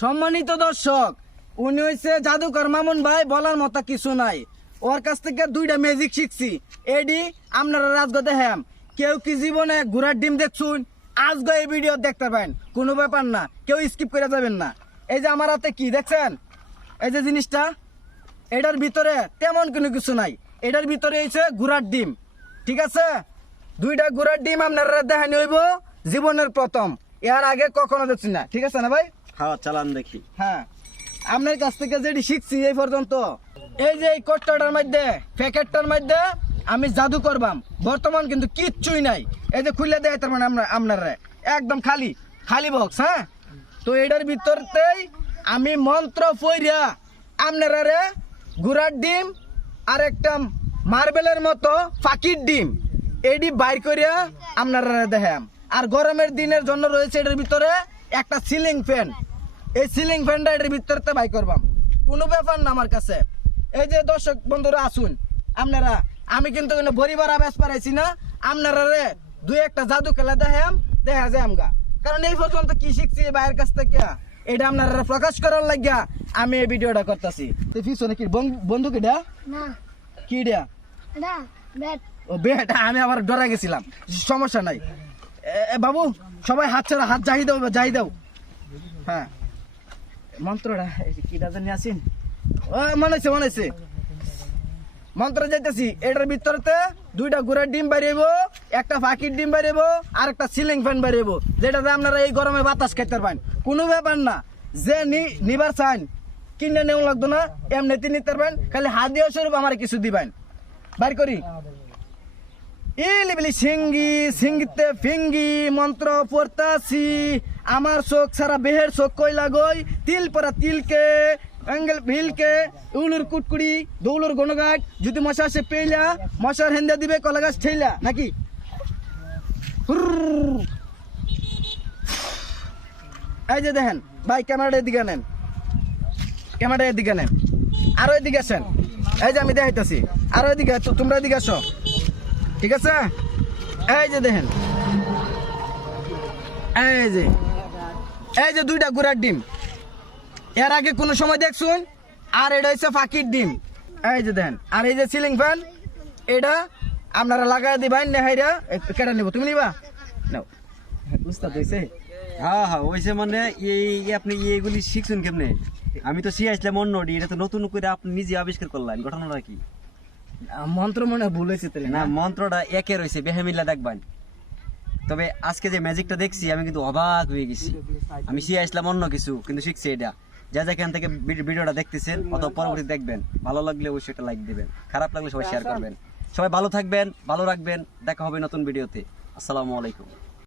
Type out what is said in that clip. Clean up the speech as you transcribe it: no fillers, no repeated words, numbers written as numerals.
সম্মানিত দর্শক, উনি হইছে জাদুকর মামুন ভাই, বলার মতো কিছু নাই। ওর কাছ থেকে 2টা ম্যাজিক শিখছি। এডি আপনারা রাজগো দেখেন, কেউ কি জীবনে ঘোড়ার ডিম দেখছুন, আজগো এই ভিডিও দেখতে পারেন, কোনো ব্যাপার না, কেউ স্কিপ করে যাবেন না। এই যে আমার হাতে কি দেখছেন, এই যে জিনিসটা, এটার ভিতরে তেমন কোনো কিছু নাই। এটার ভিতরে হইছে ঘোড়ার ডিম, ঠিক আছে? 2টা ঘোড়ার ডিম আপনারা দেখানি হইব জীবনের প্রথম, এর আগে কখনো দেখছি না, ঠিক আছে না ভাই? হ্যাঁ, চালান দেখি। হ্যাঁ, আপনার কাছ থেকে যেটি শিখছি এই পর্যন্ত, এই যে এই কট্টাটার মধ্যে, প্যাকেটটার মধ্যে আমি জাদু করবাম। বর্তমান কিন্তু কিচ্ছুই নাই। এই যে খুলে দেয় তার মানে আপনারা একদম খালি খালি বক্স। হ্যাঁ, তো এটার ভিতরতেই আমি মন্ত্র পইরা আপনারা ঘোড়ার ডিম আর একটা মার্বেলের মতো ফাঁকির ডিম এডি বাইর করিয়া আপনারা দেখাম। আর গরমের দিনের জন্য রয়েছে এটার ভিতরে একটা সিলিং ফ্যান। এই সিলিং ফ্যানটা এটার ভিতরতে বাই করবাম, কোনো ব্যাপার না আমার কাছে। এই যে দর্শক বন্ধুরা আসুন আপনারা, আমি কিন্তু বড়িবারা ব্যাস পারাইছি না, আপনারা 2-1টা জাদু খেলা দেখা যায় আমগা। কারণ এই পর্যন্ত কি শিখছি ভাইয়ের কাছ থেকে, এটা আপনারা প্রকাশ করার লাগিয়া আমি এই ভিডিওটা করতেছি। তো পিছনে কি বন্ধু কিডা না কি ডা এটা ব্যাট ও বেটা, আমি আবার ডরা গেছিলাম। সমস্যা নাই বাবু, সবাই হাত ছাড়া, হাত যাই দাও। হ্যাঁ, মন্ত্রটা কিটা জানি আসিন, মনে হয়েছে মন্ত্র যাইতেছি। এটার ভিতরতে 2টা ঘোড়ার ডিম বাড়িব, একটা ফাঁকির ডিম বাড়িব, আর একটা সিলিং ফ্যান বাড়িব, যেটাতে আপনারা এই গরমে বাতাস খেতে পারেন। কোনো ব্যাপার না, যে নিবার চান কিনে নেওয়া লাগতো না, এমনিতে নিতে পারবেন। খালি হাত দিয়ে স্বরূপ আমার কিছু দিবেন। বাইর করি ইলিবিলি সিঙ্গি সিঙ্গিতে ফিঙ্গি মন্ত্র পড়তাছি, আমার চোখ সারা বেহের চোখ কইলা গই, তিল পরা তিলকে অ্যাঙ্গেল ভিলকে, উলুর কুটকুড়ি দৌলুর গণগাট, যদি মশা সে পেইলা মশার হেন্দা দিবে কলা গাছ ঠেইলা নাকি। এই যে দেখেন ভাই, ক্যামেরাটা এদিকে নেন, ক্যামেরাটা এদিকে নেন, আরো এদিকে আসেন। এই যে আমি দেখাইতেছি, আরো এদিকে, তোমরা এদিকে আসো, ঠিক আছে? এই যে দেখেন, এই যে 2টা ঘোড়ার ডিম, এর আগে কোন সময় দেখছুন? আর এটা হচ্ছে ফাঁকির ডিম। এই যে দেখেন, আর এই যে সিলিং ফ্যান, এটা আপনারা লাগাই দিবেন। নেহাইরা কেটে নেবো, তুমি নিবা নাও, উস্তাদ হইছে। হ্যাঁ হ্যাঁ, ওইসে মানে আপনি এইগুলি শিখছেন কেমনে? আমি তো শিখাইছিলাম অন্যটি, এটা তো নতুন করে আপনি নিজে আবিষ্কার করলেন। ঘটনাটা কি? মন্ত্র মনে হয় ভুল হয়েছে তাহলে না, মন্ত্রটা একে রয়েছে, বেহেমিল্লা দেখবেন। তবে আজকে যে ম্যাজিকটা দেখছি আমি কিন্তু অবাক হয়ে গেছি। আমি শিখাইছিলাম অন্য কিছু, কিন্তু শিখছি এটা। যা যেখান থেকে ভিডিওটা দেখতেছেন অথবা পরবর্তী দেখবেন, ভালো লাগলে অবশ্যই একটা লাইক দিবেন, খারাপ লাগলে সবাই শেয়ার করবেন। সবাই ভালো থাকবেন, ভালো রাখবেন, দেখা হবে নতুন ভিডিওতে। আসসালামু আলাইকুম।